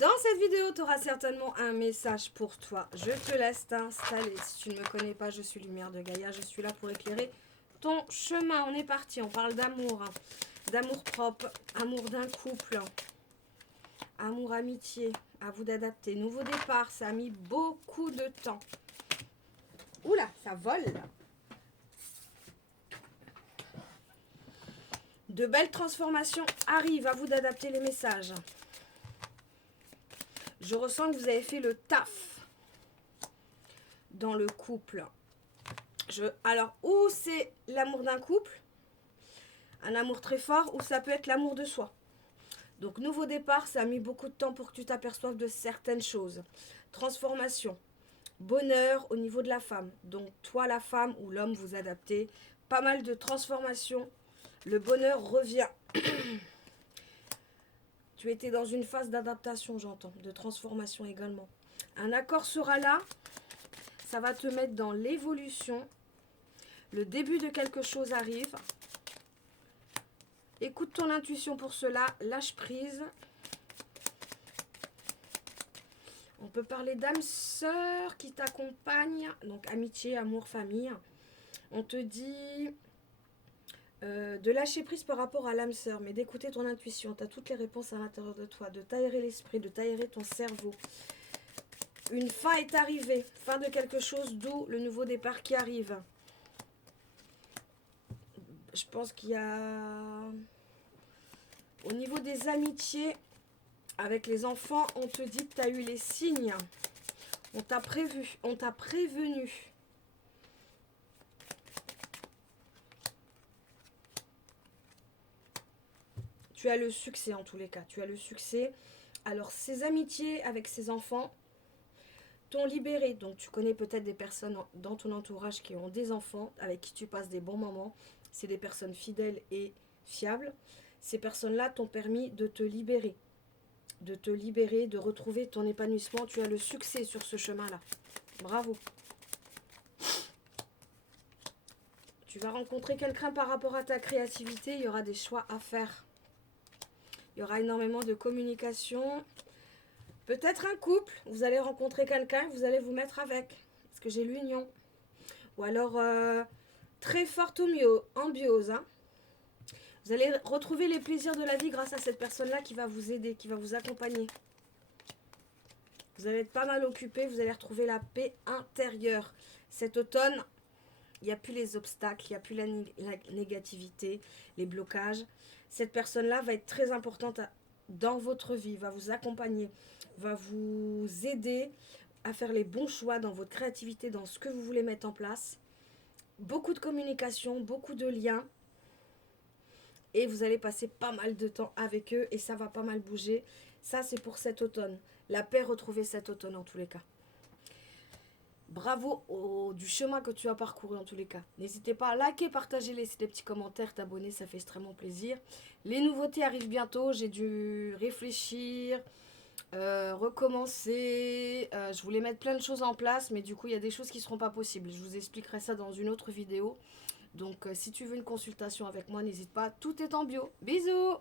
Dans cette vidéo, tu auras certainement un message pour toi. Je te laisse t'installer. Si tu ne me connais pas, je suis Lumière de Gaïa. Je suis là pour éclairer ton chemin. On est parti. On parle d'amour, hein. D'amour propre, amour d'un couple, amour, amitié. À vous d'adapter. Nouveau départ, ça a mis beaucoup de temps. Oula, ça vole là. De belles transformations arrivent. À vous d'adapter les messages. Je ressens que vous avez fait le taf dans le couple. Alors, ou c'est l'amour d'un couple, un amour très fort, ou ça peut être l'amour de soi. Donc, nouveau départ, ça a mis beaucoup de temps pour que tu t'aperçoives de certaines choses. Transformation, bonheur au niveau de la femme. Donc, toi, la femme ou l'homme, vous adaptez. Pas mal de transformations. Le bonheur revient. Tu étais dans une phase d'adaptation, j'entends, de transformation également. Un accord sera là. Ça va te mettre dans l'évolution. Le début de quelque chose arrive. Écoute ton intuition pour cela. Lâche prise. On peut parler d'âme sœur qui t'accompagne. Donc amitié, amour, famille. On te dit de lâcher prise par rapport à l'âme sœur, mais d'écouter ton intuition. Tu as toutes les réponses à l'intérieur de toi. De t'aérer l'esprit, de t'aérer ton cerveau. Une fin est arrivée. Fin de quelque chose, d'où le nouveau départ qui arrive. Je pense qu'il y a... Au niveau des amitiés, avec les enfants, on te dit que tu as eu les signes. On t'a prévu, on t'a prévenu. Tu as le succès en tous les cas, tu as le succès. Alors, ces amitiés avec ces enfants t'ont libéré. Donc, tu connais peut-être des personnes dans ton entourage qui ont des enfants, avec qui tu passes des bons moments. C'est des personnes fidèles et fiables. Ces personnes-là t'ont permis de te libérer. De retrouver ton épanouissement. Tu as le succès sur ce chemin-là. Bravo. Tu vas rencontrer quelqu'un par rapport à ta créativité. Il y aura des choix à faire. Il y aura énormément de communication. Peut-être un couple. Vous allez rencontrer quelqu'un, vous allez vous mettre avec. Parce que j'ai l'union. Ou alors, très forte ambiose. Hein. Vous allez retrouver les plaisirs de la vie grâce à cette personne-là qui va vous aider, qui va vous accompagner. Vous allez être pas mal occupé, vous allez retrouver la paix intérieure. Cet automne, il n'y a plus les obstacles, il n'y a plus la négativité, les blocages. Cette personne-là va être très importante dans votre vie, va vous accompagner, va vous aider à faire les bons choix dans votre créativité, dans ce que vous voulez mettre en place. Beaucoup de communication, beaucoup de liens. Et vous allez passer pas mal de temps avec eux et ça va pas mal bouger. Ça, c'est pour cet automne. La paix retrouvée cet automne en tous les cas. Bravo du chemin que tu as parcouru en tous les cas. N'hésitez pas à liker, partager, laisser des petits commentaires, t'abonner, ça fait extrêmement plaisir. Les nouveautés arrivent bientôt, j'ai dû réfléchir, recommencer. Je voulais mettre plein de choses en place, mais du coup, il y a des choses qui ne seront pas possibles. Je vous expliquerai ça dans une autre vidéo. Donc, si tu veux une consultation avec moi, n'hésite pas, tout est en bio. Bisous!